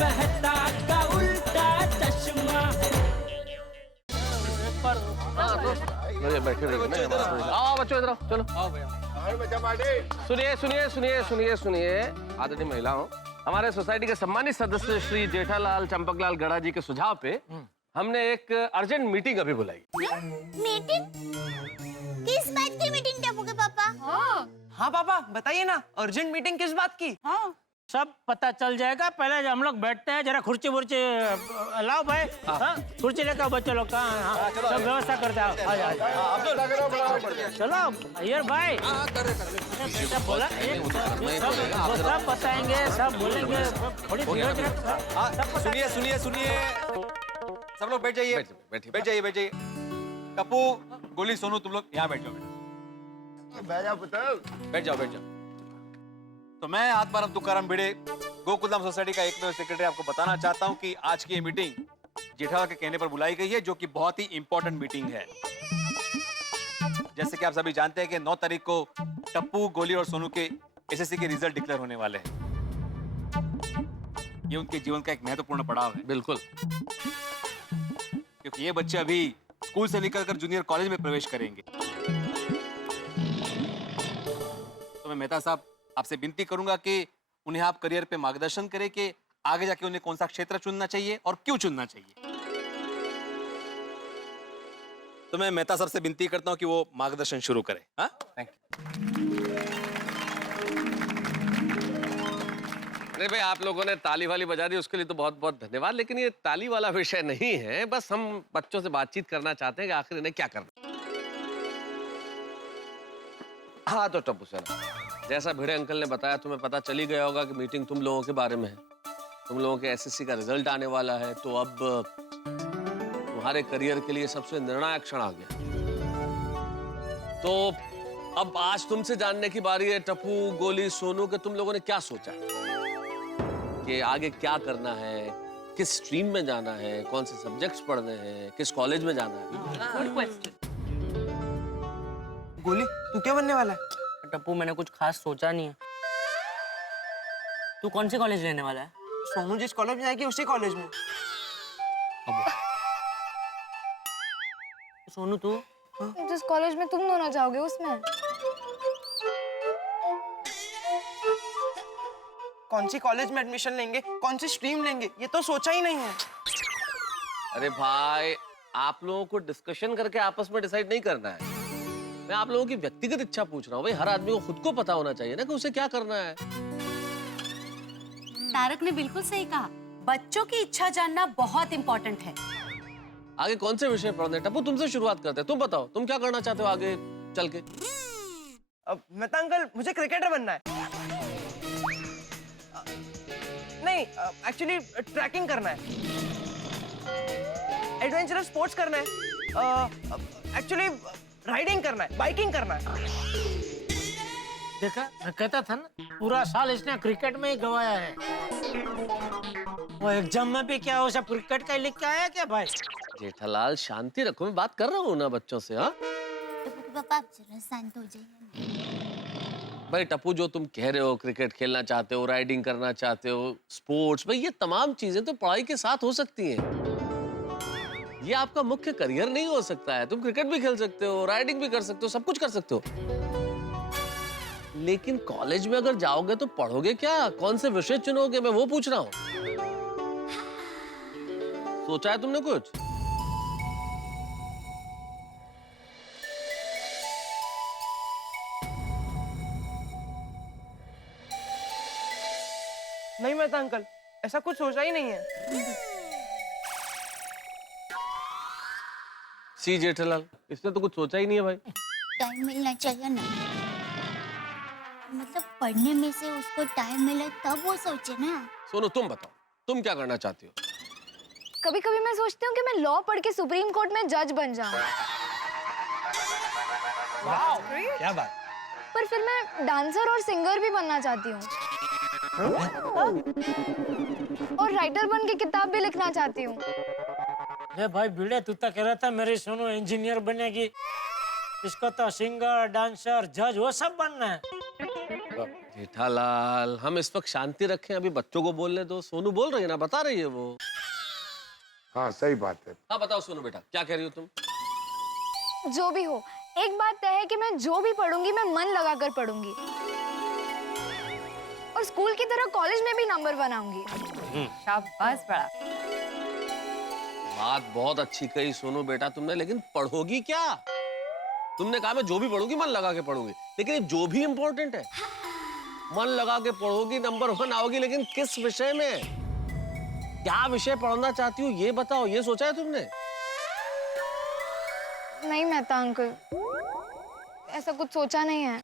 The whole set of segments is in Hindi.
मेहता का उल्टा चश्मा। बैठे आओ बच्चों इधर चलो आओ भैया। सुनिए सुनिए सुनिए सुनिए सुनिए आदरणीय महिलाओं, हमारे सोसाइटी के सम्मानित सदस्य श्री जेठालाल चंपकलाल गड़ा जी के सुझाव पे हमने एक अर्जेंट मीटिंग अभी बुलाई। मीटिंग? किस बात की मीटिंग टप्पू के पापा? हाँ पापा बताइए ना, अर्जेंट मीटिंग किस बात की? हाँ सब पता चल जाएगा, पहले हम लोग बैठते हैं, जरा कुर्सी वुर्सी लाओ भाई। हाँ कुर्सी लेकर बच्चे लोग का सब व्यवस्था करते हैं। चलो अय्यर भाई सब बोला सब बताएंगे, सब बोलेंगे, थोड़ी सुनिए सुनिए सुनिए, सब लोग बैठ जाइए, बैठ जाइए बैठ जाइए। टप्पू, गोली, सोनू, तुम लोग यहाँ बैठ जाओ बेटा। बैठ जाओ बैठ जाओ। तो मैं आत्माराम तुकाराम भिड़े, गोकुलधाम सोसाइटी का एकमेव सेक्रेटरी, आपको बताना चाहता हूँ कि आज की ये मीटिंग जेठालाल के कहने पर बुलाई गई है, जो कि बहुत ही इंपॉर्टेंट मीटिंग है। जैसे कि आप सभी जानते हैं कि 9 तारीख को टप्पू, गोली और सोनू के एसएससी के रिजल्ट डिक्लेयर होने वाले हैं। ये उनके जीवन का एक महत्वपूर्ण पड़ाव है। बिल्कुल, क्योंकि ये बच्चे अभी स्कूल से निकलकर जूनियर कॉलेज में प्रवेश करेंगे। तो मैं मेहता साहब आपसे विनती करूंगा कि उन्हें आप करियर पे मार्गदर्शन करें कि आगे जाके उन्हें कौन सा क्षेत्र चुनना चाहिए और क्यों चुनना चाहिए। तो मैं मेहता साहब से विनती करता हूं कि वो मार्गदर्शन शुरू करें। हाँ, थैंक यू। अरे भाई आप लोगों ने ताली वाली बजा दी, उसके लिए तो बहुत बहुत धन्यवाद, लेकिन ये ताली वाला विषय नहीं है। बस हम बच्चों से बातचीत करना चाहते हैं कि आखिर इन्हें क्या करना। हाँ तो टप्पू सर, जैसा भिड़े अंकल ने बताया, तुम्हें पता चल ही गया होगा कि मीटिंग तुम लोगों के बारे में है। तुम लोगों के एसएससी का रिजल्ट आने वाला है, तो अब तुम्हारे करियर के लिए सबसे निर्णायक क्षण आ गया। तो अब आज तुमसे जानने की बारी है टप्पू, गोली, सोनू, के तुम लोगों ने क्या सोचा कि आगे क्या करना है, किस स्ट्रीम में जाना है, कौन से सब्जेक्ट्स पढ़ने हैं, किस कॉलेज में जाना है। Good question. गोली तू क्या बनने वाला है? टप्पू मैंने कुछ खास सोचा नहीं है। तू कौन से कॉलेज लेने वाला है? सोनू जिस कॉलेज में जाएगी उसी कॉलेज में। सोनू तू? जिस कॉलेज में तुम दोनों जाओगे उसमें। कौन सी कॉलेज में एडमिशन लेंगे, कौन सी स्ट्रीम लेंगे, ये तो सोचा ही नहीं है। अरे भाई आप लोगों को डिस्कशन करके आपस में डिसाइड नहीं करना है। मैं आप लोगों की व्यक्तिगत इच्छा पूछ रहा हूँ। भाई हर आदमी को खुद को पता होना चाहिए ना कि उसे क्या करना है। तारक ने बिल्कुल सही कहा, बच्चों की इच्छा जानना बहुत इंपॉर्टेंट है। आगे कौन से विषय पढ़ने? टप्पू तुमसे शुरुआत करते हैं, तुम बताओ तुम क्या करना चाहते हो आगे चल के। अब मेहता अंकल, मुझे क्रिकेटर बनना है। नहीं, एक्चुअली ट्रैकिंग करना है, एडवेंचरस स्पोर्ट्स करना है, एक्चुअली राइडिंग करना है, बाइकिंग करना है। देखा, मैं कहता था ना, पूरा साल इसने क्रिकेट में ही गवाया है। वो एग्जाम में भी क्या वो सब क्रिकेट का ही लिख के आया क्या भाई? जेठालाल शांति रखो, मैं बात कर रहा हूँ ना बच्चों से। हाँ टप्पू के पापा आप जरा शांत हो जाइए। भाई टप्पू, जो तुम कह रहे हो, क्रिकेट खेलना चाहते हो, राइडिंग करना चाहते हो, स्पोर्ट्स, भाई ये तमाम चीजें तो पढ़ाई के साथ हो सकती हैं। ये आपका मुख्य करियर नहीं हो सकता है। तुम क्रिकेट भी खेल सकते हो, राइडिंग भी कर सकते हो, सब कुछ कर सकते हो, लेकिन कॉलेज में अगर जाओगे तो पढ़ोगे क्या, कौन से विषय चुनोगे, मैं वो पूछ रहा हूँ। सोचा है तुमने कुछ? नहीं मेहता अंकल, ऐसा कुछ सोचा ही नहीं है। सी जेठालाल, इसने तो कुछ सोचा ही नहीं है भाई। टाइम मिलना चाहिए ना, मतलब पढ़ने में से उसको टाइम मिले तब वो सोचे ना। सोनू तुम बताओ, तुम क्या करना चाहती हो? कभी कभी मैं सोचती हूँ कि मैं लॉ पढ़ के सुप्रीम कोर्ट में जज बन जाऊँ। क्या बात? पर फिर मैं डांसर और सिंगर भी बनना चाहती हूँ, और राइटर बन के किताब भी लिखना चाहती हूँ। अरे भाई भिड़े, तू तो कह रहा था मेरी सोनू इंजीनियर बनेगी, इसको तो सिंगर, डांसर, जज वो सब बनना है। जेठालाल, हम इस वक्त शांति रखें, अभी बच्चों को बोलने दो। सोनू बोल रही है ना, बता रही है वो। हाँ सही बात है। हाँ बताओ सोनू बेटा, क्या कह रही हो तुम? जो भी हो, एक बात तय है कि मैं जो भी पढ़ूंगी मैं मन लगाकर पढ़ूंगी और स्कूल की तरह कॉलेज में भी नंबर 1 आऊंगी। शाबाश बड़ा। बात बहुत अच्छी कही सोनू बेटा तुमने, लेकिन पढ़ोगी क्या? तुमने कहा मैं जो भी पढ़ूंगी मन लगा के पढ़ूंगी, लेकिन ये जो भी इम्पोर्टेंट है। मन लगा के पढ़ोगी, नंबर 1 आओगी, लेकिन किस विषय में? क्या विषय पढ़ना चाहती हो ये बताओ, ये सोचा है तुमने? नहीं मेहता अंकल, ऐसा कुछ सोचा नहीं है।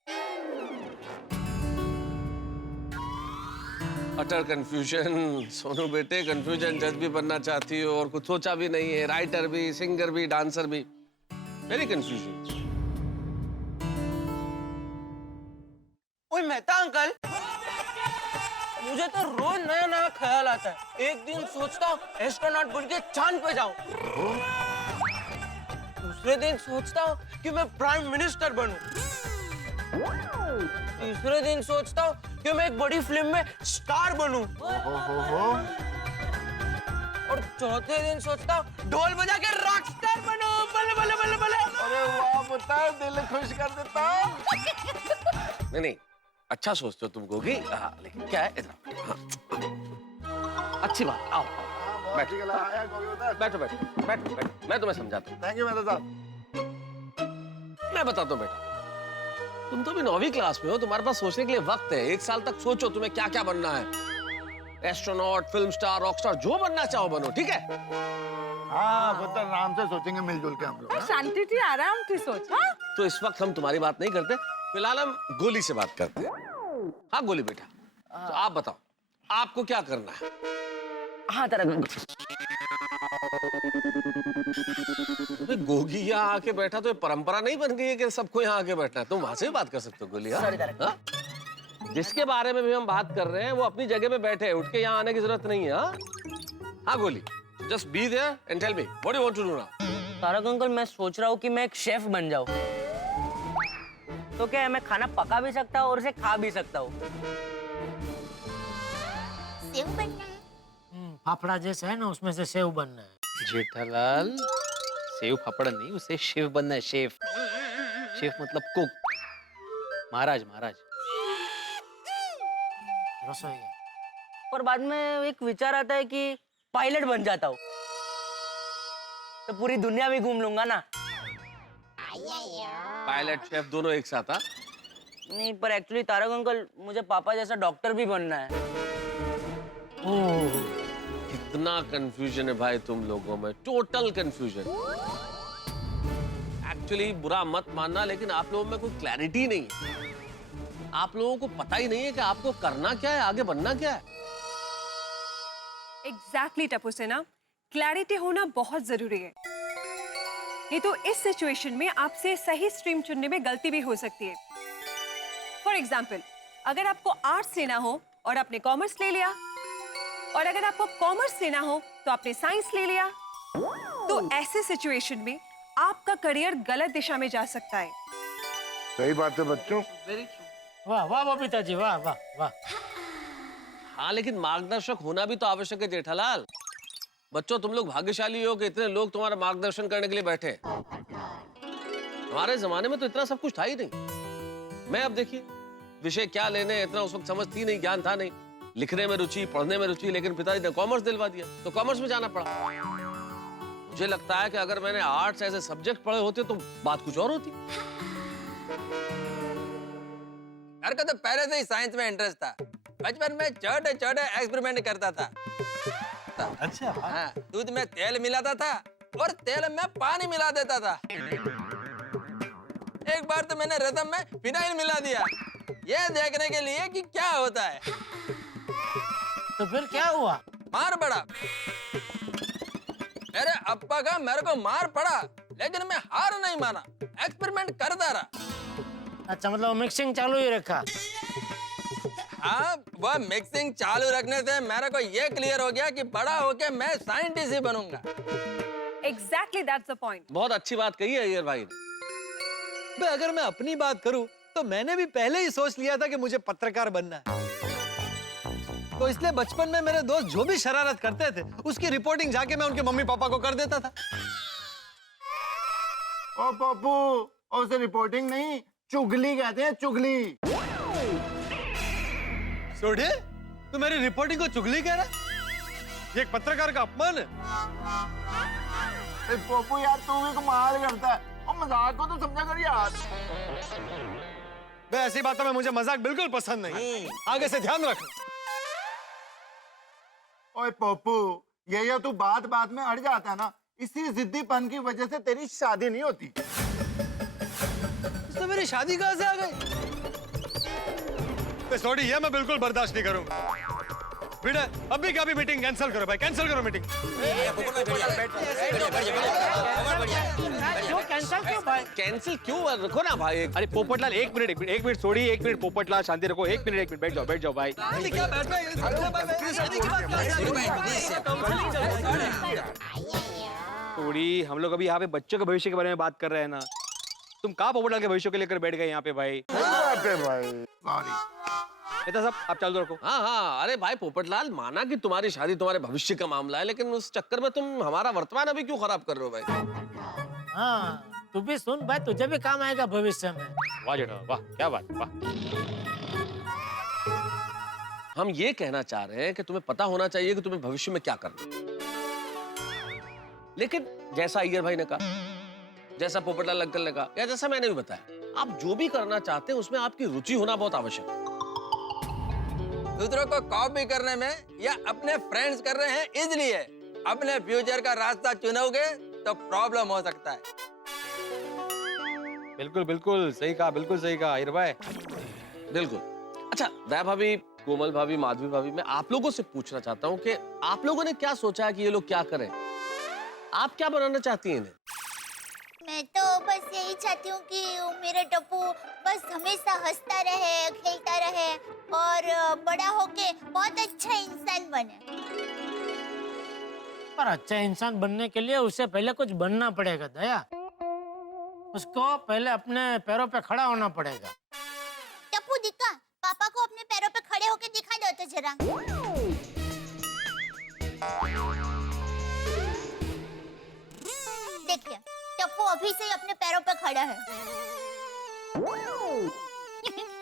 अटर कंफ्यूजन सोनू बेटे, कंफ्यूजन। जज भी बनना चाहती हो और कुछ सोचा भी नहीं है, राइटर भी, सिंगर भी, डांसर भी। Very confusion. ओए मेहता अंकल, मुझे तो रोज नया नया ख्याल आता है। एक दिन सोचता हूँ एस्ट्रोनॉट बन के चांद पे जाऊं, दूसरे दिन सोचता हूँ कि मैं प्राइम मिनिस्टर बनूं, तीसरे दिन सोचता हूँ कि मैं एक बड़ी फिल्म में स्टार बनूं, और चौथे दिन सोचता हूँ ढोल बजा के रॉक स्टार बनूं। बल्ले बल्ले बल्ले बल्ले। अरे वाह बता, दिल खुश कर देता। नहीं नहीं, अच्छा सोचते हो तुम गोगी। हाँ, लेकिन क्या है इधर। हाँ। अच्छी बात, आओ बैठो बैठो बैठो बैठो बैठो, मैं तुम्हें समझाता हूँ। थैंक यू मेहता साहब। मैं बताता हूँ बेटा, तुम तो भी 9वीं क्लास में हो, तुम्हारे पास सोचने के लिए वक्त है। 1 साल तक सोचो तुम्हें क्या क्या बनना है। Astronaut, film star, rock star, जो बनना चाहो बनो, ठीक है? हाँ पुत्र, आराम से सोचेंगे मिलजुल के हम लोग। शांति थी, आराम थी सोच। हाँ? तो इस वक्त हम तुम्हारी बात नहीं करते, फिलहाल हम गोली से बात करते हैं। हाँ गोली बेटा, तो आप बताओ आपको क्या करना है? हाँ तारक अंकल। गोगी यहाँ आके बैठा तो ये परंपरा नहीं बन गई है कि सबको यहाँ आके बैठना है। तुम वहां से भी बात कर सकते हो गोली। हाँ? जिसके बारे में भी हम बात कर रहे हैं वो अपनी जगह पे बैठे, उठ के यहाँ आने की जरूरत नहीं है। हाँ Goli, just be there and tell me what you want to do now. Taarak uncle, मैं सोच रहा हूँ कि मैं एक शेफ बन जाऊँ। तो क्या है, मैं खाना पका भी सकता हूँ और उसे खा भी सकता हूँ। सेव बनना है। फाफड़ा जैसा है ना, उसमें से सेव बनना है। जेठालाल, सेव फाफड़ा नहीं, उसे शेफ बनना है। शेफ, शेफ मतलब कुक। महाराज, महाराज। रसोईया। और बाद में एक विचार आता है कि पायलट बन जाता हूँ, तो पूरी दुनिया भी घूम लूंगा ना। पायलट शेफ दोनों एक साथ? हाँ नहीं, पर एक्चुअली तारक अंकल, मुझे पापा जैसा डॉक्टर भी बनना है। कितना कंफ्यूजन है भाई तुम लोगों में, टोटल कंफ्यूजन। एक्चुअली बुरा मत मानना, लेकिन आप लोगों में कोई क्लैरिटी नहीं है। आप लोगों को पता ही नहीं है कि आपको करना क्या है, आगे बनना क्या है। एग्जैक्टली टप्पू सेना, क्लैरिटी होना बहुत जरूरी है। नहीं तो इस सिचुएशन में आपसे सही स्ट्रीम चुनने में गलती भी हो सकती है। फॉर एग्जाम्पल, अगर आपको आर्ट्स लेना हो और आपने कॉमर्स ले लिया, और अगर आपको कॉमर्स लेना हो तो आपने साइंस ले लिया, तो ऐसे सिचुएशन में आपका करियर गलत दिशा में जा सकता है। सही बात है बच्चों। वाह वाह बबीता जी, वाह वाह वाह। हाँ लेकिन मार्गदर्शक होना भी तो आवश्यक है जेठालाल। बच्चों, तुम लोग भाग्यशाली हो कि इतने लोग तुम्हारा मार्गदर्शन करने के लिए बैठे। हमारे जमाने में तो इतना सब कुछ था ही नहीं। मैं अब देखिए, विषय क्या लेने इतना उस वक्त समझ थी नहीं, ज्ञान था नहीं। लिखने में रुचि, पढ़ने में रुचि, लेकिन पिताजी ने कॉमर्स दिलवा दिया तो कॉमर्स में जाना पड़ा। मुझे लगता है कि अगर मैंने आर्ट्स ऐसे सब्जेक्ट पढ़े होते तो बात कुछ और होती। यार का तो पहले से ही साइंस में इंटरेस्ट था। बचपन में छोटे छोटे एक्सपेरिमेंट करता था। अच्छा। हाँ, दूध में तेल मिलाता था और तेल में पानी मिला देता था। एक बार तो मैंने रसम में फिनाइल मिला दिया, ये देखने के लिए कि क्या होता है। तो फिर क्या हुआ? मार पड़ा। मेरे अप्पा का मेरे को मार पड़ा, लेकिन मैं हार नहीं माना, एक्सपेरिमेंट करता रहा। अच्छा, मतलब मिक्सिंग चालू ही रखा? हाँ, वह मिक्सिंग चालू रखने से मेरे को ये क्लियर हो गया कि बड़ा होके मैं साइंटिस्ट ही बनूंगा। Exactly that's the point. बहुत अच्छी बात कही है अय्यर भाई ने। अगर मैं अपनी बात करूं तो मैंने भी पहले ही सोच लिया था कि मुझे पत्रकार बनना है। तो इसलिए बचपन में मेरे दोस्त जो भी शरारत करते थे उसकी रिपोर्टिंग जाके मैं उनके मम्मी पापा को कर देता था। ओ पप्पू, उसे रिपोर्टिंग नहीं, चुगली कहते हैं, चुगली। सोडे, तू मेरी रिपोर्टिंग को चुगली कह रहा है? ये एक पत्रकार का अपमान है। पप्पू यार, तू भी कमाल करता है, और मजाक को तो समझा कर यार। वे ऐसी बातों में मुझे मजाक बिल्कुल पसंद नहीं। आगे से ध्यान रख। ओए पप्पू, ये तू बात बात में अड़ जाता है ना, इसी जिद्दीपन की वजह से तेरी शादी नहीं होती। तो मेरी शादी कहां से आ गई? सॉरी, ये मैं बिल्कुल बर्दाश्त नहीं करूंगा। बेटा, अभी क्या भी मीटिंग कैंसिल करो भाई, कैंसिल करो मीटिंग। क्यों कैंसिल क्यों भाई? कैंसिल क्यों? रखो ना भाई। अरे पोपटलाल, एक मिनट छोड़ी, एक मिनट पोपटलाल, शांति रखो। एक मिनट बैठ जाओ भाई। क्या बैठ रहे थोड़ी, हम लोग अभी यहाँ पे बच्चों के भविष्य के बारे में बात कर रहे हैं ना। तुम कहाँ पोपटलाल के भविष्य को लेकर बैठ गए यहाँ पे भाई? नेता साहब, आप चालू रखो। हाँ, अरे भाई पोपटलाल, माना कि तुम्हारी शादी तुम्हारे भविष्य का मामला है, लेकिन उस चक्कर में तुम हमारा वर्तमान अभी क्यों खराब कर रहे हो भाई? हाँ, तू भी सुन भाई, तुझे भी काम आएगा भविष्य में। वाह जेठा, वाह, क्या बात, वाह। हम ये कहना चाह रहे हैं कि तुम्हें पता होना चाहिए कि तुम्हें भविष्य में क्या करना है। लेकिन जैसा अय्यर भाई ने कहा, जैसा पोपटलाल अंकल ने कहा, या जैसा मैंने भी बताया, आप जो भी करना चाहते हैं उसमें आपकी रुचि होना बहुत आवश्यक है। दूसरों को कॉपी करने में या अपने फ्रेंड्स कर रहे हैं इसलिए अपने फ्यूचर का रास्ता चुनोगे तो प्रॉब्लम हो सकता है। बिल्कुल सही कहा, बिल्कुल सही कहा अय्यर भाई। बिल्कुल। अच्छा, दया भाभी, कोमल भाभी, माधवी भाभी, मैं आप लोगों से पूछना चाहता हूँ कि आप लोगों ने क्या सोचा है कि ये लोग क्या करें? आप क्या बनाना चाहती हैं इन्हें? मैं तो बस यही चाहती हूँ कि मेरा टप्पू बस हमेशा हंसता रहे, खेलता रहे और बड़ा होके बहुत अच्छा इंसान बने। पर अच्छा इंसान बनने के लिए उसे पहले कुछ बनना पड़ेगा दया। उसको पहले अपने पैरों पे खड़ा होना पड़ेगा। टप्पू दिखा, पापा को अपने पैरों पे खड़े होके दिखा दो तो जरा। देखिए, टप्पू अभी से ही अपने पैरों पे खड़ा है।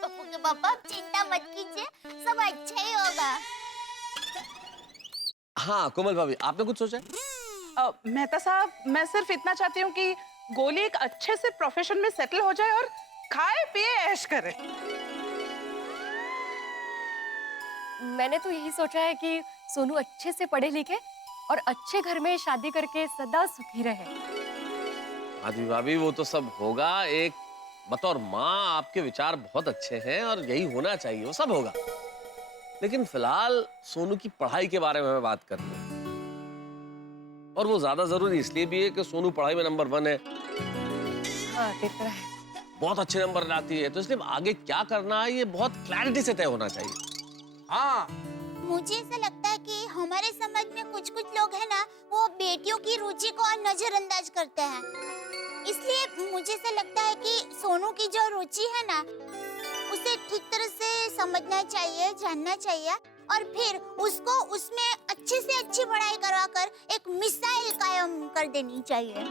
टप्पू के पापा, चिंता मत कीजिए, सब अच्छा ही होगा। हाँ कोमल भाभी, आपने कुछ सोचा है? मेहता साहब, मैं सिर्फ इतना चाहती हूँ कि गोली एक अच्छे से प्रोफेशन में सेटल हो जाए और खाए पिए ऐश करे। मैंने तो यही सोचा है कि सोनू अच्छे से पढ़े लिखे और अच्छे घर में शादी करके सदा सुखी रहे। माधवी भाभी, वो तो सब होगा। एक बतौर माँ आपके विचार बहुत अच्छे हैं और यही होना चाहिए, वो सब होगा। लेकिन फिलहाल सोनू की पढ़ाई के बारे में मैं बात कर रहा हूँ, और वो ज्यादा जरूरी इसलिए भी है कि सोनू पढ़ाई में नंबर 1 है। हाँ, देख रहा है। बहुत अच्छे नंबर लाती है, तो इसलिए आगे क्या करना है ये बहुत क्लैरिटी से तय होना चाहिए। हाँ, मुझे ऐसा लगता है कि हमारे समाज में कुछ लोग हैं ना, वो बेटियों की रुचि को नजरअंदाज करते हैं। इसलिए मुझे ऐसा लगता है कि सोनू की जो रुचि है ना, उसे ठीक तरह से समझना चाहिए, जानना चाहिए, और फिर उसको उसमें अच्छे से अच्छी पढ़ाई करवाकर एक मिसाइल कायम कर देनी चाहिए।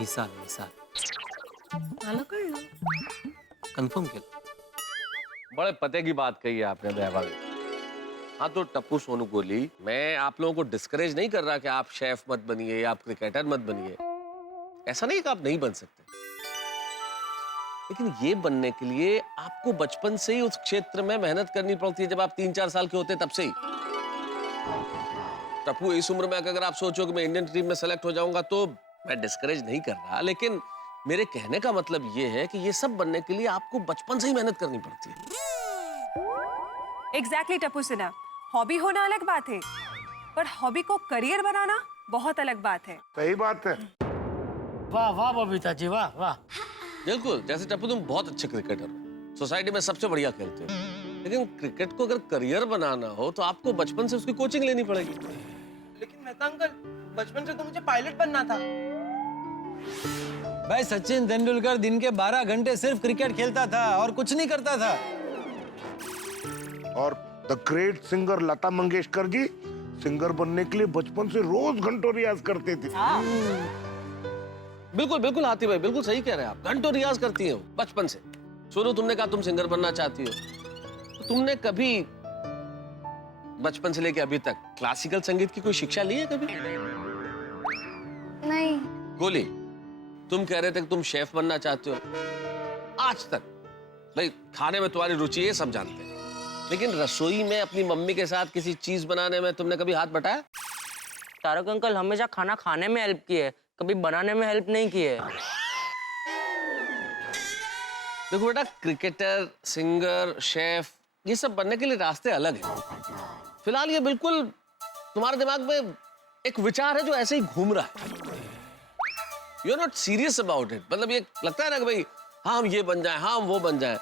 मिसाल कर लो। कंफर्म कर। बड़े पते की बात कही है आपने दया भाभी। हाँ, तो टप्पू, सोनू, गोली, मैं आप लोगों को डिस्करेज नहीं कर रहा कि आप शेफ मत बनिए, आप क्रिकेटर मत बनिए। ऐसा नहीं कि आप नहीं बन सकते, लेकिन ये बनने के लिए आपको बचपन से ही उस क्षेत्र में मेहनत करनी पड़ती है। जब आप 3-4 साल के होते तब से ही। टप्पू, इस उम्र में अगर आप सोचो कि मैं इंडियन टीम में सेलेक्ट हो जाऊंगा, तो मैं डिस्करेज नहीं कर रहा, लेकिन मेरे कहने का मतलब ये है कि ये सब बनने के लिए आपको बचपन से ही मेहनत करनी पड़ती है। एग्जैक्टली टप्पू सिन्हा, हॉबी होना अलग बात है, पर हॉबी को करियर बनाना बहुत अलग बात है। सही बात है। वाह वाह बबीता जी, वाह वाह। बिल्कुल, जैसे टप्पू तुम बहुत अच्छे क्रिकेटर हो, सोसाइटी में सबसे बढ़िया खेलते हो, लेकिन क्रिकेट को अगर करियर बनाना हो तो आपको बचपन से उसकी कोचिंग लेनी पड़ेगी। लेकिन मेहता अंकल, बचपन से तो मुझे पायलट बनना था। भाई सचिन तेंदुलकर दिन के 12 घंटे सिर्फ क्रिकेट खेलता था और कुछ नहीं करता था। और the great singer Lata Mangeshkar ji singer बनने के लिए बचपन से रोज घंटों रियाज करते थे। बिल्कुल बिल्कुल आती भाई, बिल्कुल सही कह रहे हैं आप। घंटों रियाज करती हैं बचपन से। सोनू, तुमने कहा तुम सिंगर बनना चाहती हो, तो तुमने कभी बचपन से लेके अभी तक क्लासिकल संगीत की कोई शिक्षा ली है कभी? नहीं। गोली, तुम कह रहे थे कि तुम शेफ बनना चाहते हो। आज तक भाई खाने में तुम्हारी रुचि है, सब जानते हैं, लेकिन रसोई में अपनी मम्मी के साथ किसी चीज बनाने में तुमने कभी हाथ बटाया? तारक अंकल हमेशा खाना खाने में हेल्प की है, कभी बनाने में हेल्प नहीं की है। देखो बेटा, क्रिकेटर, सिंगर, शेफ, ये सब बनने के लिए रास्ते अलग हैं। फिलहाल ये बिल्कुल तुम्हारे दिमाग में एक विचार है जो ऐसे ही घूम रहा है। You are not serious about it. मतलब ये लगता है ना कि भाई हाँ हम ये बन जाएं, हाँ हम वो बन जाएं,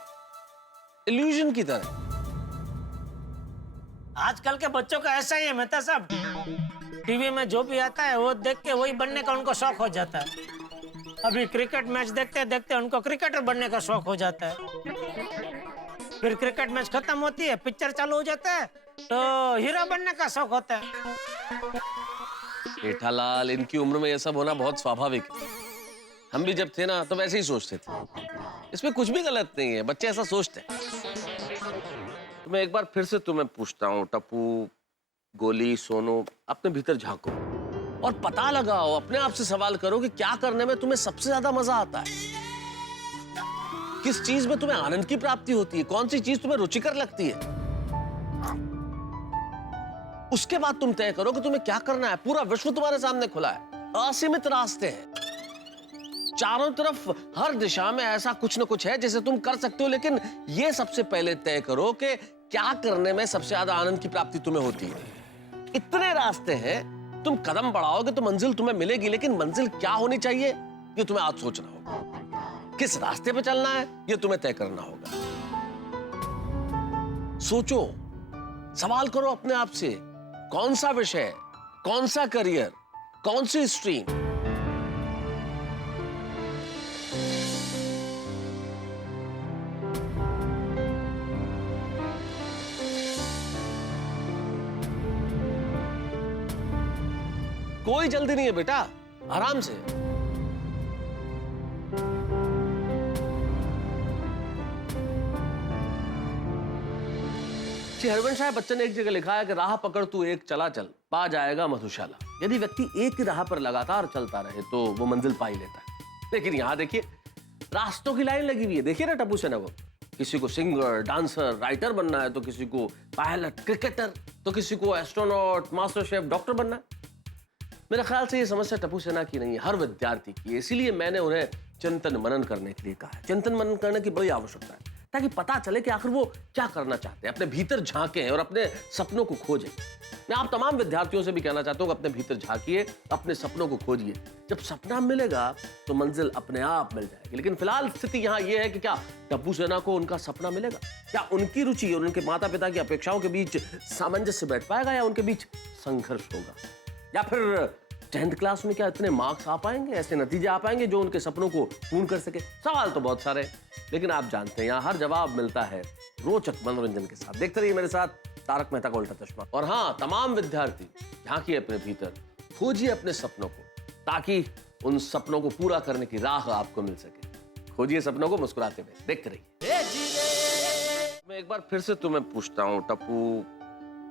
इल्यूजन की तरह। आजकल के बच्चों का ऐसा ही है मेहता साहब। टीवी में जो भी आता है वो देख के वही बनने का उनको शौक हो जाता है। अभी क्रिकेट मैच देखते देखते उनको क्रिकेटर बनने का शौक हो जाता है। फिर क्रिकेट मैच खत्म होती है, पिक्चर चालू हो जाता है, तो हीरो बनने का शौक होता है। जेठालाल, इनकी उम्र में ये सब होना बहुत स्वाभाविक है। हम भी जब थे ना तो वैसे ही सोचते थे। इसमें कुछ भी गलत नहीं है, बच्चे ऐसा सोचते हैं। तो मैं एक बार फिर से तुम्हें पूछता हूँ, टप्पू, गोली, सोनू, अपने भीतर झांको और पता लगाओ, अपने आप से सवाल करो कि क्या करने में तुम्हें सबसे ज्यादा मजा आता है। किस चीज में तुम्हें आनंद की प्राप्ति होती है, कौन सी चीज तुम्हें रुचिकर लगती है। उसके बाद तुम तय करो कि तुम्हें क्या करना है। पूरा विश्व तुम्हारे सामने खुला है, असीमित रास्ते हैं चारों तरफ, हर दिशा में ऐसा कुछ न कुछ है जिसे तुम कर सकते हो। लेकिन यह सबसे पहले तय करो कि क्या करने में सबसे ज्यादा आनंद की प्राप्ति तुम्हें होती है। इतने रास्ते हैं, तुम कदम बढ़ाओगे तो मंजिल तुम्हें मिलेगी, लेकिन मंजिल क्या होनी चाहिए ये तुम्हें आज सोचना होगा। किस रास्ते पे चलना है ये तुम्हें तय करना होगा। सोचो, सवाल करो अपने आप से, कौन सा विषय, कौन सा करियर, कौन सी स्ट्रीम। कोई जल्दी नहीं है बेटा, आराम से। श्री हरिवंश साहब बच्चन ने एक जगह लिखा है कि राह पकड़ तू एक चला चल, पा जाएगा मधुशाला। यदि व्यक्ति एक ही राह पर लगातार चलता रहे तो वो मंजिल पा ही लेता है। लेकिन यहां देखिए, रास्तों की लाइन लगी हुई है। देखिए ना टप्पू सेना, वो किसी को सिंगर, डांसर, राइटर बनना है, तो किसी को पायलट, क्रिकेटर, तो किसी को एस्ट्रोनॉट, मास्टर शेफ, डॉक्टर बनना है। मेरे ख्याल से ये समस्या टप्पू सेना की नहीं है, हर विद्यार्थी की है। इसीलिए मैंने उन्हें चिंतन मनन करने के लिए कहा है। चिंतन मनन करने की बड़ी आवश्यकता है, ताकि पता चले कि आखिर वो क्या करना चाहते हैं। अपने भीतर झांकें और अपने सपनों को खोजें। मैं आप तमाम विद्यार्थियों से भी कहना चाहता हूँ कि अपने भीतर झांकिए, अपने सपनों को खोजिए। जब सपना मिलेगा तो मंजिल अपने आप मिल जाएगी। लेकिन फिलहाल स्थिति यहाँ ये है कि क्या टप्पू सेना को उनका सपना मिलेगा? क्या उनकी रुचि और उनके माता पिता की अपेक्षाओं के बीच सामंजस्य बैठ पाएगा, या उनके बीच संघर्ष होगा? या फिर 10th क्लास में क्या इतने मार्क्स आ पाएंगे, ऐसे नतीजे आ पाएंगे जो उनके सपनों को पूर्ण कर सके? सवाल तो बहुत सारे, लेकिन आप जानते हैं यहाँ हर जवाब मिलता है रोचक मनोरंजन के साथ। देखते रहिए मेरे साथ तारक मेहता का उल्टा चश्मा। और हाँ, तमाम विद्यार्थी झांकिए अपने भीतर, खोजिए अपने सपनों को, ताकि उन सपनों को पूरा करने की राह आपको मिल सके। खोजिए सपनों को मुस्कुराते हुए, देखते रहिए। मैं एक बार फिर से तुम्हें पूछता हूँ, टप्पू,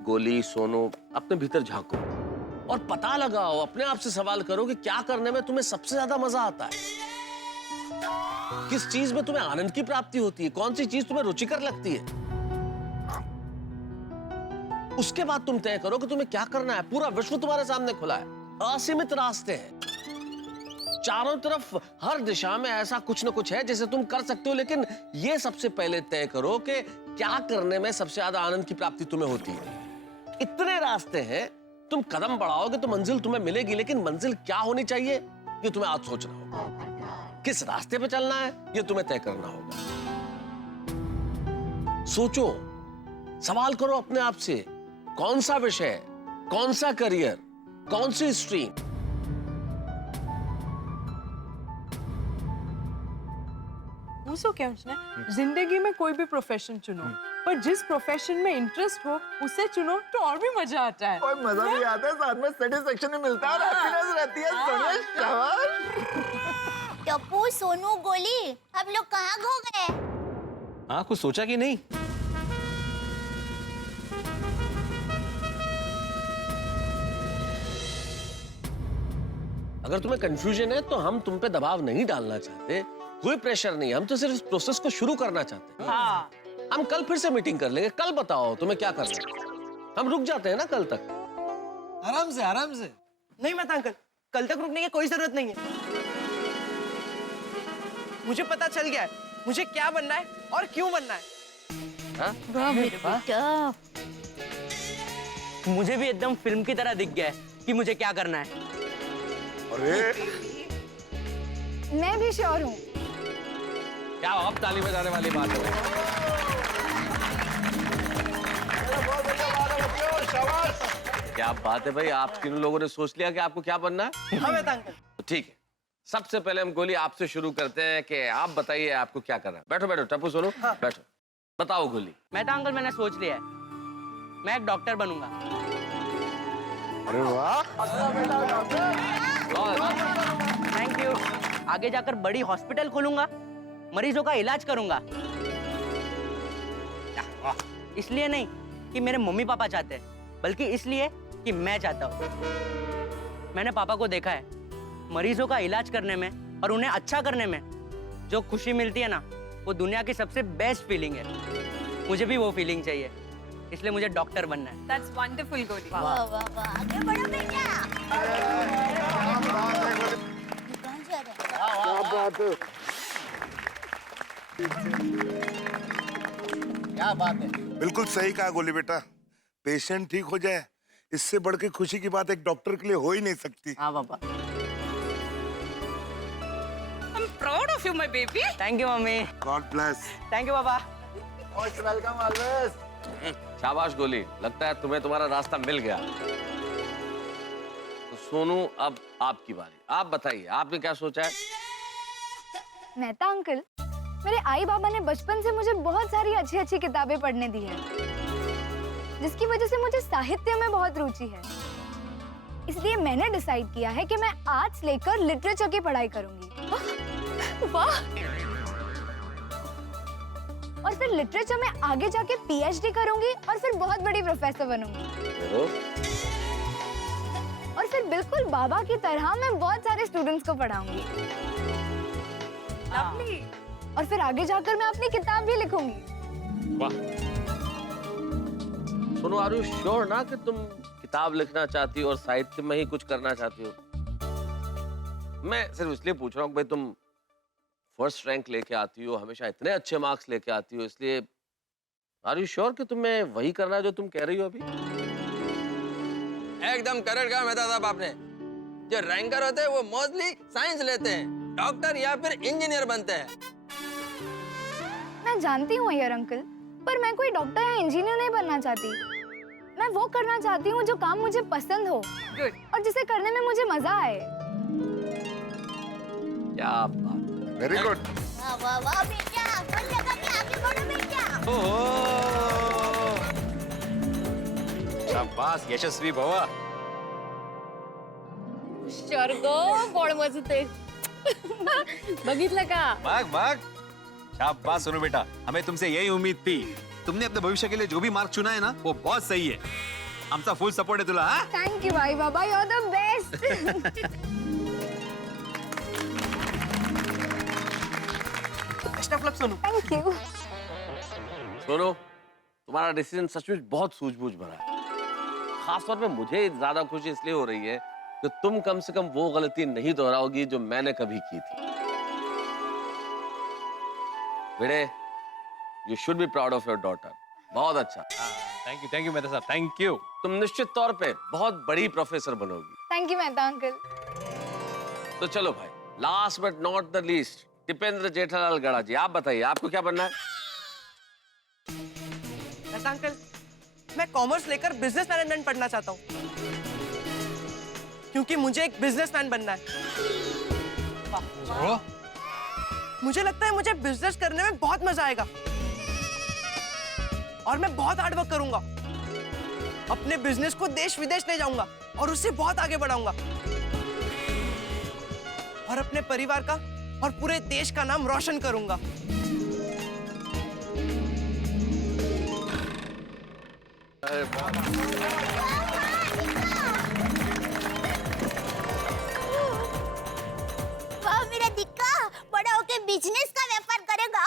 गोली, सोनू, अपने भीतर झांको और पता लगाओ, अपने आप से सवाल करो कि क्या करने में तुम्हें सबसे ज्यादा मजा आता है। किस चीज में तुम्हें आनंद की प्राप्ति होती है, कौन सी चीज तुम्हें रुचिकर लगती है। उसके बाद तुम तय करो कि तुम्हें क्या करना है। पूरा विश्व तुम्हारे सामने खुला है, असीमित रास्ते हैं चारों तरफ, हर दिशा में ऐसा कुछ न कुछ है जिसे तुम कर सकते हो। लेकिन यह सबसे पहले तय करो कि क्या करने में सबसे ज्यादा आनंद की प्राप्ति तुम्हें होती है। इतने रास्ते हैं, तुम कदम बढ़ाओगे तो मंजिल तुम्हें मिलेगी, लेकिन मंजिल क्या होनी चाहिए ये तुम्हें आज सोचना होगा। किस रास्ते पे चलना है ये तुम्हें तय करना होगा। सोचो, सवाल करो अपने आप से, कौन सा विषय, कौन सा करियर, कौन सी स्ट्रीम। उसको क्या पूछना है? जिंदगी में कोई भी प्रोफेशन चुनो, पर जिस प्रोफेशन में इंटरेस्ट हो उसे चुनो तो और भी मजा आता है। और मजा भी आता है, साथ में सेटिस्फेक्शन भी मिलता है और हैप्पीनेस रहती है। सोनिया शाबाश। टप्पू, सोनू, गोली, आप लोग कहाँ खो गए? हाँ, कुछ सोचा कि नहीं? अगर तुम्हें कंफ्यूजन है तो हम तुम पे दबाव नहीं डालना चाहते, कोई प्रेशर नहीं, हम तो सिर्फ इस प्रोसेस को शुरू करना चाहते हैं। हाँ। हम कल फिर से मीटिंग कर लेंगे, कल बताओ तुम्हें क्या करना है। हम रुक जाते हैं ना कल तक। आराम से, आराम से। नहीं मेहता अंकल, कल तक रुकने की कोई जरूरत नहीं है। मुझे पता चल गया है मुझे क्या बनना है और क्यों बनना है। हाँ? बेटा, मुझे भी एकदम फिल्म की तरह दिख गया है कि मुझे क्या करना है। अरे मैं भी श्योर हूँ। क्या अब ताली बजाने वाली बात है? क्या बात है भाई, आप तीनों लोगों ने सोच लिया कि आपको क्या बनना है? हाँ मेहता अंकल। तो ठीक है, सबसे पहले हम गोली आपसे शुरू करते हैं कि आप बताइए आपको क्या करना है। बैठो बैठो टप्पू, सुनो। हाँ। बैठो, बताओ गोली। मेहता अंकल, मैंने सोच लिया है, मैं एक डॉक्टर बनूंगा। अरे वाह, थैंक यू। आगे जाकर बड़ी हॉस्पिटल खोलूंगा, मरीजों का इलाज करूंगा। इसलिए नहीं कि मेरे मम्मी पापा चाहते हैं, बल्कि इसलिए कि मैं चाहता हूँ। मैंने पापा को देखा है, मरीजों का इलाज करने में और उन्हें अच्छा करने में जो खुशी मिलती है ना, वो दुनिया की सबसे बेस्ट फीलिंग है। मुझे भी वो फीलिंग चाहिए, इसलिए मुझे डॉक्टर बनना है। That's wonderful, गोली। वाह वाह वाह, आगे बढ़ो बेटा। कहाँ जा रहे हैं? क्या बात है। क्या बात है? बिल्कुल सही कहा गोली बेटा, पेशेंट ठीक हो जाए, इससे बढ़ के खुशी की बात एक डॉक्टर के लिए हो ही नहीं सकती। हाँ पापा। I'm proud of you, my baby. Thank you मम्मी। God bless. थैंक यू पापा। Most welcome always. शाबाश गोली, लगता है तुम्हें तुम्हारा रास्ता मिल गया। तो सोनू, अब आपकी बारी, आप बताइए आपने क्या सोचा है? मेहता अंकल, मेरे आई बाबा ने बचपन से मुझे बहुत सारी अच्छी अच्छी किताबें पढ़ने दी हैं, जिसकी वजह से मुझे साहित्य में बहुत रुचि है। इसलिए मैंने डिसाइड किया है कि मैं आर्ट्स लेकर लिटरेचर की पढ़ाई करूंगी। वाह! और फिर लिटरेचर में आगे जाके पीएचडी करूंगी और फिर बहुत बड़ी प्रोफेसर बनूंगी। और फिर बिल्कुल बाबा की तरह मैं बहुत सारे स्टूडेंट्स को पढ़ाऊंगी। Lovely. और फिर आगे जाकर मैं अपनी किताब भी लिखूंगी। वाह। सोनू, आर यू श्योर ना कि तुम किताब लिखना चाहती हो और साहित्य में ही कुछ करना चाहती हो? मैं सिर्फ इसलिए पूछ रहा हूँ भाई, तुम फर्स्ट रैंक लेके आती हो, हमेशा इतने अच्छे मार्क्स लेके आती हो, इसलिए आर यू श्योर कि तुम्हें वही करना है जो तुम कह रही हो अभी? एकदम करेक्ट कहा मेहता साहब आपने। जो रैंकर होते हैं वो मोस्टली साइंस लेते हैं, डॉक्टर या फिर इंजीनियर बनते हैं। मैं जानती हूँ यार अंकल, पर मैं कोई डॉक्टर या इंजीनियर नहीं बनना चाहती। मैं वो करना चाहती हूँ जो काम मुझे पसंद हो और जिसे करने में मुझे मजा आए। क्या बात, वेरी गुड। वाह वाह वाह बेटा, मन लगा के आगे बढ़ो बेटा। शाबाश, यशस्वी भवा। स्वर्ग गोड मजते बघितलं का? मग शाबाश सोनू बेटा, हमें तुमसे यही उम्मीद थी। तुमने अपने भविष्य के लिए जो भी मार्ग चुना है ना, वो बहुत सही है। आमचा फुल सपोर्ट है तुला। हाँ? थैंक यू भाई बाबा, you are the best. Best of luck Sonu. Thank you. Sonu, तुम्हारा डिसीजन सचमुच बहुत सूझबूझ भरा है। खासतौर पे मुझे ज्यादा खुशी इसलिए हो रही है कि तुम कम से कम वो गलती नहीं दोहराओगी जो मैंने कभी की थी। बेटे, you should be proud of your daughter. बहुत अच्छा। थैंक यू मेहता साहब, थैंक यू। तुम निश्चित तौर पे बहुत बड़ी प्रोफेसर बनोगी। Thank you Mehta uncle. तो चलो भाई, last but not the least, Tipendra Jethalal Gada ji, आप बताइए आपको क्या बनना है? मेहता अंकल, मैं कॉमर्स लेकर बिजनेस मैनेजमेंट पढ़ना चाहता हूँ, क्योंकि मुझे एक बिजनेसमैन बनना है। मुझे लगता है मुझे बिजनेस करने में बहुत मजा आएगा और मैं बहुत हार्ड वर्क करूंगा। अपने बिजनेस को देश विदेश ले जाऊंगा और उससे बहुत आगे बढ़ाऊंगा और अपने परिवार का और पूरे देश का नाम रोशन करूंगा। वाह मेरा दिक्का, बड़ा होके बिजनेस का व्यापार करेगा।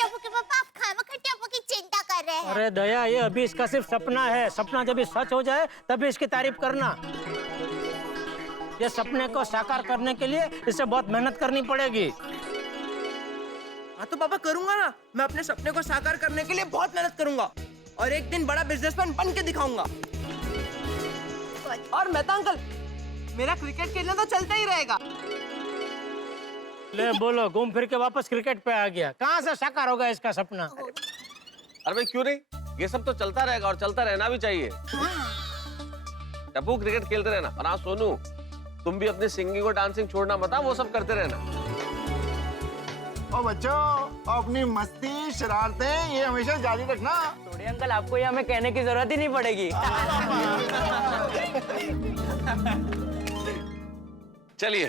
टप्पू के पापा, आप खामखा टप्पू की चिंता कर रहे हैं। अरे दया, ये अभी इसका सिर्फ सपना है। सपना जब ये सच हो जाए तभी इसकी तारीफ करना। ये सपने को साकार करने के लिए इसे बहुत मेहनत करनी पड़ेगी। हाँ तो पापा करूंगा ना, मैं अपने सपने को साकार करने के लिए बहुत मेहनत करूंगा और एक दिन बड़ा बिजनेसमैन बन के दिखाऊंगा। और मेहता अंकल, मेरा क्रिकेट खेलना तो चलता ही रहेगा। ले बोलो, घूम फिर के वापस क्रिकेट पे आ गया। कहाँ से साकार होगा इसका सपना? अरे भाई क्यों नहीं, ये सब तो चलता रहेगा और चलता रहना भी चाहिए। टप्पू क्रिकेट खेलते रहना। और हाँ सोनू, तुम भी अपनी सिंगिंग और डांसिंग छोड़ना मत, वो सब करते रहना। ओ बच्चों, अपनी मस्ती शरारतें ये हमेशा जारी रखना। थोड़ी अंकल, आपको ये हमें कहने की जरूरत ही नहीं पड़ेगी। चलिए,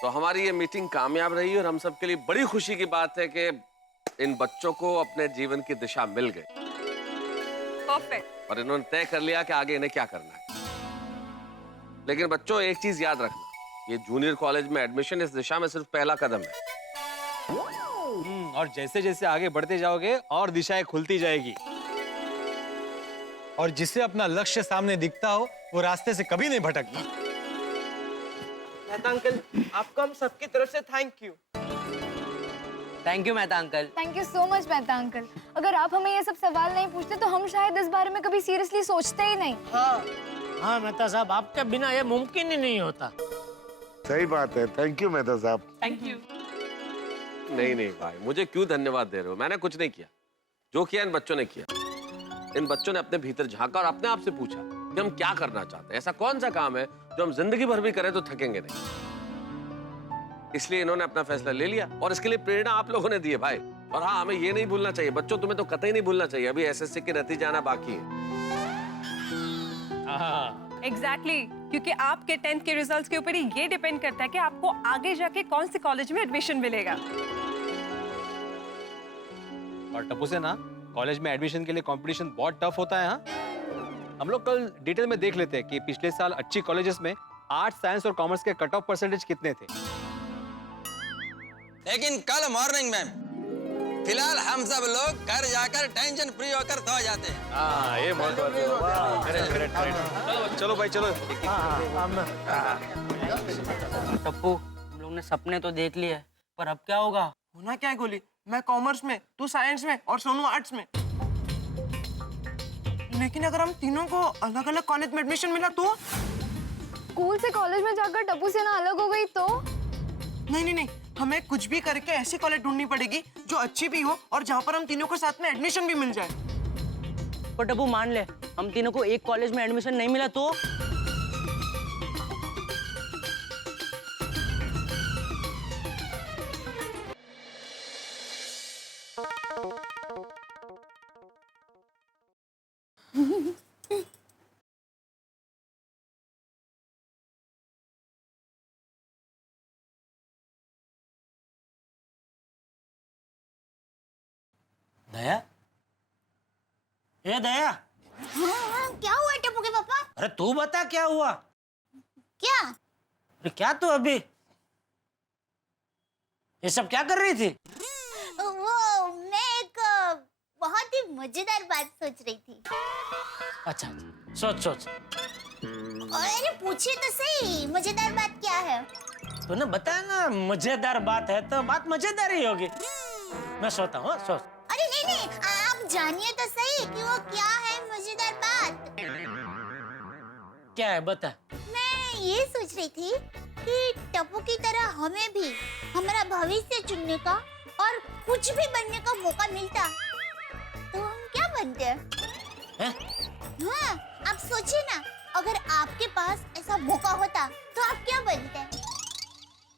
तो हमारी ये मीटिंग कामयाब रही और हम सबके लिए बड़ी खुशी की बात है कि इन बच्चों को अपने जीवन की दिशा मिल गई। परफेक्ट। और इन्होंने तय कर लिया कि आगे इन्हें क्या करना है। लेकिन बच्चों, एक चीज याद रखना, ये जूनियर कॉलेज में एडमिशन इस दिशा में सिर्फ पहला कदम है। और जैसे जैसे आगे बढ़ते जाओगे और दिशाएं खुलती जाएगी। और जिसे अपना लक्ष्य सामने दिखता हो वो रास्ते से कभी नहीं भटकता। मेहता अंकल, आपको हम सबकी तरफ से thank you. Thank you Mehta uncle. Thank you so much Mehta uncle. अगर आप हमें ये सब सवाल नहीं पूछते तो हम शायद इस बारे में कभी सीरियसली सोचते ही नहीं। हाँ मेहता साहब, आपके बिना ये मुमकिन ही नहीं होता। सही बात है। थैंक यू मेहता साहब। Thank you. नहीं नहीं भाई, मुझे क्यों धन्यवाद दे रहे हो? मैंने कुछ नहीं किया, जो किया इन बच्चों ने किया। इन बच्चों ने अपने भीतर झांका और अपने आप से पूछा कि हम क्या करना चाहते हैं। ऐसा कौन सा काम है जो हम जिंदगी भर भी करें तो थकेंगे नहीं। इसलिए इन्होंने अपना फैसला ले लिया और इसके लिए प्रेरणा आप लोगों ने दी है भाई। और हाँ, हमें ये नहीं भूलना चाहिए बच्चों, तुम्हें तो कतई नहीं भूलना चाहिए, अभी एसएससी के नतीजे आना बाकी है। एग्जैक्टली, क्योंकि आपके 10th के रिजल्ट्स के ऊपर ही ये डिपेंड करता है कि आपको आगे जाके कौन से कॉलेज में एडमिशन मिलेगा। और टप्पू से ना, कॉलेज में एडमिशन के लिए कंपटीशन बहुत टफ होता है। हाँ, हम लोग कल डिटेल में देख लेते हैं कि पिछले साल अच्छी कॉलेजेस में आर्ट्स, साइंस और कॉमर्स के कट ऑफ परसेंटेज कितने थे। लेकिन कल मॉर्निंग में फिलहाल हम सब लोग घर जाकर टेंशन फ्री होकर सो जाते हैं। हाँ, ये बहुत चलो भाई, चलो। टप्पू, हम लोग ने सपने तो देख लिए, पर अब क्या होगा? होना क्या है गोली? मैं कॉमर्स में, तू साइंस में और सोनू आर्ट्स में। लेकिन अगर हम तीनों को अलग अलग कॉलेज में एडमिशन मिला तो? स्कूल से कॉलेज में जाकर टप्पू से ना अलग हो गई तो? नहीं नहीं नहीं, हमें कुछ भी करके ऐसी कॉलेज ढूंढनी पड़ेगी जो अच्छी भी हो और जहाँ पर हम तीनों को साथ में एडमिशन भी मिल जाए। पर टप्पू मान ले, हम तीनों को एक कॉलेज में एडमिशन नहीं मिला तो? दया, ए दया। हाँ, क्या हुआ टप्पू के पापा? अरे तू बता क्या हुआ? क्या? अरे क्या तू अभी ये सब क्या कर रही थी? वो मैं एक बहुत ही मजेदार बात सोच रही थी। अच्छा, सोच सोच। अरे पूछिए तो सही, मजेदार बात क्या है? तूने बताया ना मजेदार बात है तो बात मजेदार ही होगी। मैं सोता हूँ, सोच। अरे नहीं नहीं, आप जानिए तो सही कि वो क्या है मजेदार बात। क्या है बता। मैं ये सोच रही थी कि टप्पू की तरह हमें भी हमारा भविष्य चुनने का और कुछ भी बनने का मौका मिलता तो हम क्या बनते हैं? हाँ, आप सोचिए ना, अगर आपके पास ऐसा मौका होता तो आप क्या बनते?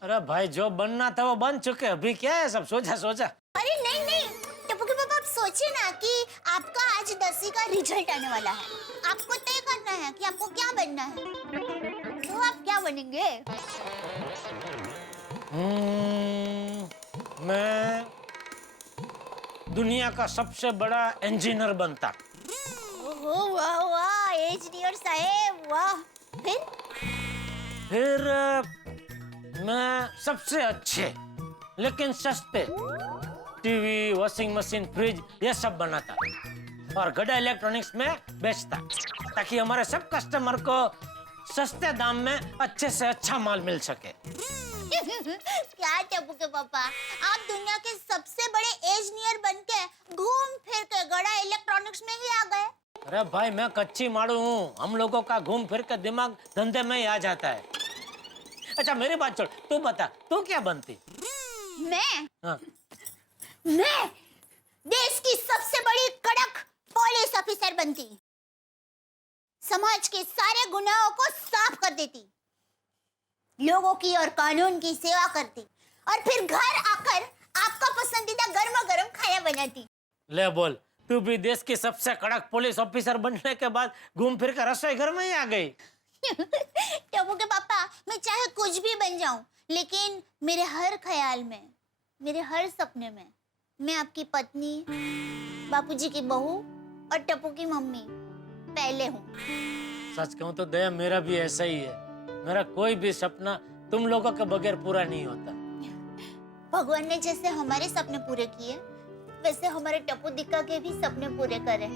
अरे भाई जो बनना था वो बन चुके, अभी क्या है सब सोचा सोचा। अरे नहीं नहीं टप्पू के पापा, आप सोचिए ना कि आपका आज 10वीं का रिजल्ट आने वाला है। आपको तय करना है कि आपको क्या बनना है, तो आप क्या बनेंगे? मैं दुनिया का सबसे बड़ा इंजीनियर बनता। ओह वाह वाह, इंजीनियर साहब वाह। फिर मैं सबसे अच्छे लेकिन सस्ते टीवी, वॉशिंग मशीन, फ्रिज ये सब बनाता और गड़ा इलेक्ट्रॉनिक्स में बेचता, ताकि हमारे सब कस्टमर को सस्ते दाम में अच्छे से अच्छा माल मिल सके। क्या टप्पू के पापा, आप दुनिया के सबसे बड़े इंजीनियर बनके घूम फिर के गड़ा इलेक्ट्रॉनिक्स में ही आ गए। अरे भाई मैं कच्ची मारू हूँ, हम लोगों का घूम फिर के दिमाग धंधे में ही आ जाता है। अच्छा मेरी बात छोड़, तू बता तू क्या बनती? मैं देश की सबसे बड़ी कड़क पुलिस ऑफिसर बनती, समाज के सारे गुनाहों को साफ कर देती, लोगों की और कानून की सेवा करती और फिर घर आकर आपका पसंदीदा गर्मा गर्म खाना बनाती। ले बोल, तू भी देश की सबसे कड़क पुलिस ऑफिसर बनने के बाद घूम फिर कर रसोई घर में ही आ गई। टप्पू के पापा, मैं चाहे कुछ भी बन जाऊं, लेकिन मेरे हर ख्याल में, मेरे हर सपने में मैं आपकी पत्नी, बापूजी की बहू और टप्पू की मम्मी पहले हूँ। सच कहूँ तो दया मेरा भी ऐसा ही है, मेरा कोई भी सपना तुम लोगों के बगैर पूरा नहीं होता। भगवान ने जैसे हमारे सपने पूरे किए, वैसे हमारे टप्पू दिक्का के भी सपने पूरे करे।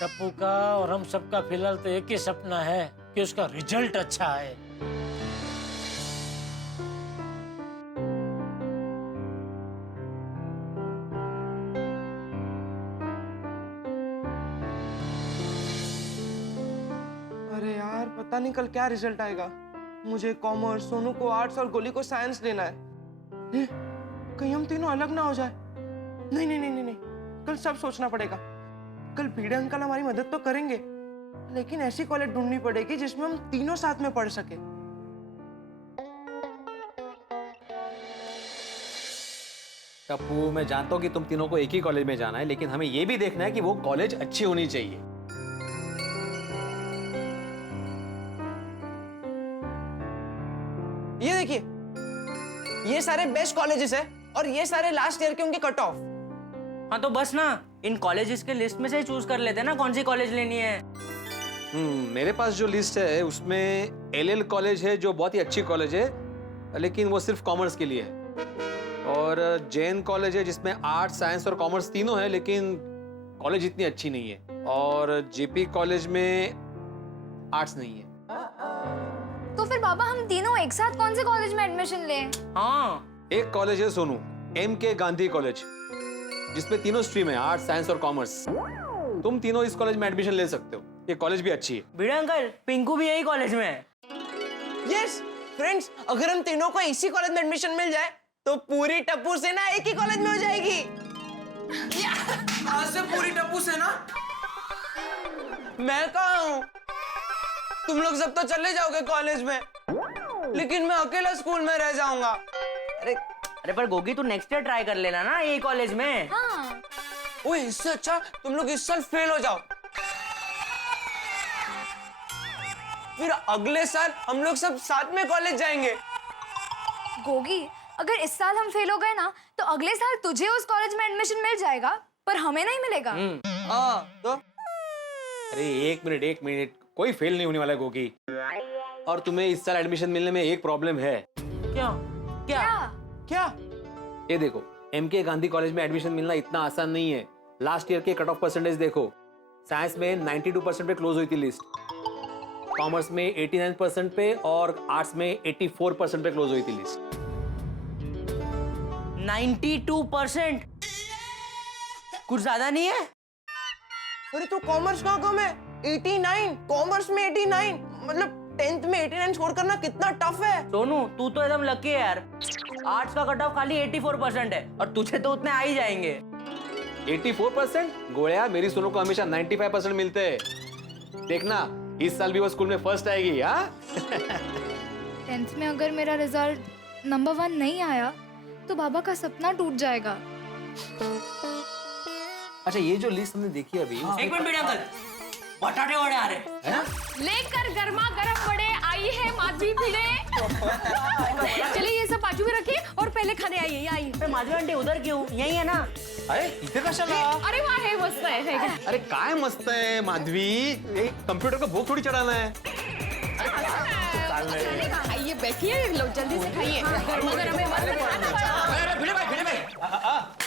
टप्पू का और हम सबका फिलहाल तो एक ही सपना है कि उसका रिजल्ट अच्छा है। अरे यार पता नहीं कल क्या रिजल्ट आएगा। मुझे कॉमर्स, सोनू को आर्ट्स और गोली को साइंस लेना है। कहीं हम तीनों अलग ना हो जाए। नहीं नहीं नहीं नहीं नहीं, कल सब सोचना पड़ेगा। कल भिड़े अंकल हमारी मदद तो करेंगे, लेकिन ऐसी कॉलेज ढूंढनी पड़ेगी जिसमें हम तीनों साथ में पढ़ सके। टप्पू, मैं जानता हूँ कि तुम तीनों को एक ही कॉलेज में जाना है, लेकिन हमें ये भी देखना है कि वो कॉलेज अच्छी होनी चाहिए। ये देखिए, ये सारे बेस्ट कॉलेजेस है और ये सारे लास्ट ईयर के उनके कट ऑफ। हाँ तो बस ना, इन कॉलेजेस के लिस्ट में से चूज कर लेते हैं ना कौन सी कॉलेज लेनी है। मेरे पास जो लिस्ट है उसमें एलएल कॉलेज है जो बहुत ही अच्छी कॉलेज है, लेकिन वो सिर्फ कॉमर्स के लिए है। और जैन कॉलेज है जिसमें आर्ट्स, साइंस और कॉमर्स तीनों है, लेकिन कॉलेज इतनी अच्छी नहीं है। और जेपी कॉलेज में आर्ट्स नहीं है। तो फिर बाबा हम तीनों एक साथ कौन से कॉलेज में एडमिशन लें? हाँ, एक कॉलेज है सोनू, MK गांधी कॉलेज, जिसमें तीनों स्ट्रीम है, आर्ट्स, साइंस और कॉमर्स। तुम तीनों इस कॉलेज में एडमिशन ले सकते हो, ये कॉलेज भी अच्छी है। भिड़े अंकल, पिंकू भी यही कॉलेज में है। यस फ्रेंड्स, अगर हम तीनों को इसी कॉलेज में एडमिशन मिल जाए तो पूरी टप्पू सेना एक ही कॉलेज में हो जाएगी। आज से पूरी टप्पू सेना? मैं कहाँ हूँ? तुम लोग सब तो चले जाओगे कॉलेज में, लेकिन मैं अकेला स्कूल में रह जाऊंगा। अरे पर गोगी तू नेक्स्ट ईयर ट्राई कर लेना ना यही कॉलेज में। हाँ। ओए इससे अच्छा तुम लोग इस साल फेल हो जाओ, फिर अगले साल हम लोग सब साथ में कॉलेज जाएंगे। गोगी, अगर इस साल हम फेल हो गए ना तो अगले साल तुझे उस कॉलेज में एडमिशन मिल जाएगा, पर हमें नहीं मिलेगा। हाँ तो अरे एक मिनट, कोई फेल नहीं होने वाला है गोगी। और तुम्हें इस साल एडमिशन मिलने में एक प्रॉब्लम है। क्या क्या क्या? ये देखो, MK गांधी कॉलेज में एडमिशन मिलना इतना आसान नहीं है। लास्ट ईयर के कट ऑफ परसेंटेज देखो, साइंस में 92% पे क्लोज हुई थी लिस्ट, कॉमर्स में 89% पे और आर्ट्स में 84% पे क्लोज हुई थी लिस्ट। 92%? कुछ ज्यादा नहीं है? अरे तो कॉमर्स कहाँ कम है? 89, कॉमर्स में 89, मतलब 10th में 89 स्कोर करना कितना टफ है। सोनू तू तो एकदम लकी है यार, आर्ट्स का कट ऑफ खाली 84% है और तुझे तो उतने आ ही जाएंगे। 84%? गोया, मेरी सोनू को हमेशा 95% मिलते हैं। देखना इस साल भी वो स्कूल में फर्स्ट आएगी। हाँ 10th में अगर मेरा रिजल्ट नंबर 1 नहीं आया तो बाबा का सपना टूट जाएगा। अच्छा ये जो लिस्ट हमने देखी अभी एक मिनट बेटा अंकल, बटाटे वड़े आ रहे हैं। लेकर गर्मा गर्म बड़े आई है माधवी भिड़े। चलिए ये सब बाजू में रखिए और पहले खाने आइए। आइए। माधवी आंटी उधर क्यों, यही है ना? अरे इथे कशाला? अरे वाह है, मस्त है। अरे काय मस्त है माधवी, एक कंप्यूटर को भूख थोड़ी चढ़ाना है। खाइए, बैठिए लोग, जल्दी से खाइए। गर्मा गर्म है, मस्त खाना। भिड़े भाई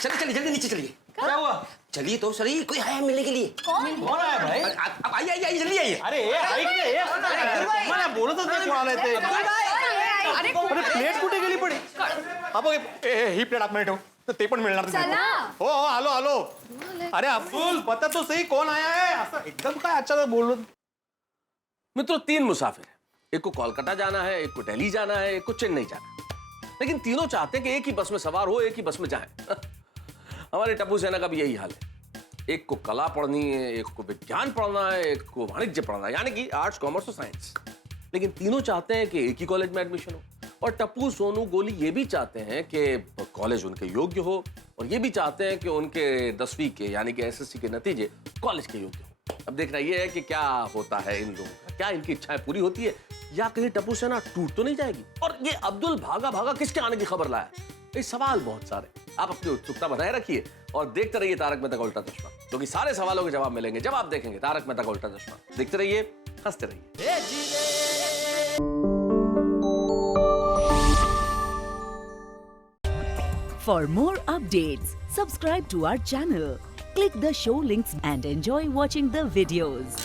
चलिए चलिए जल्दी नीचे चलिए। क्या हुआ? चलिए तो सही, कोई आया मिलने के लिए। कौन आया भाई? अब आइए जल्दी आइए। अरे मला बोलत होते कोण आले ते। अरे प्लेट कुठे गेली पडी? अब ही प्लेट आप ठेव, तर ते पण मिळणार चला। हो आलो आलो। अरे अब्दुल बता तो सही कौन आया है? असं एकदम काय अचानक बोल। मित्रों 3 मुसाफिर हैं। एक को कोलकाता जाना है, एक को दिल्ली जाना है, एक को चेन्नई जाना है, लेकिन तीनों चाहते हैं कि एक ही बस में सवार हो, एक ही बस में जाएं। हमारे टप्पू सेना का भी यही हाल है। एक को कला पढ़नी है, एक को विज्ञान पढ़ना है, एक को वाणिज्य पढ़ना है, यानी कि आर्ट्स कॉमर्स और साइंस। लेकिन तीनों चाहते हैं कि एक ही कॉलेज में एडमिशन हो, और टप्पू सोनू गोली ये भी चाहते हैं कि कॉलेज उनके योग्य हो, और ये भी चाहते हैं कि उनके 10वीं के यानी कि एसएससी के नतीजे कॉलेज के योग्य हो। अब देखना ये है कि क्या होता है इन लोगों का, क्या इनकी इच्छाएं पूरी होती है या कहीं टप्पू सेना टूट तो नहीं जाएगी। और ये अब्दुल भागा भागा किसके आने की खबर लाया? ये सवाल बहुत सारे। आप अपनी उत्सुकता बनाए रखिए और देखते रहिए तारक मेहता का उल्टा चश्मा, क्योंकि सारे सवालों के जवाब मिलेंगे जब आप देखेंगे तारक मेहता का उल्टा चश्मा। देखते रहिए, हंसते रहिए। For more updates, subscribe to our channel, click the show links and enjoy watching the videos.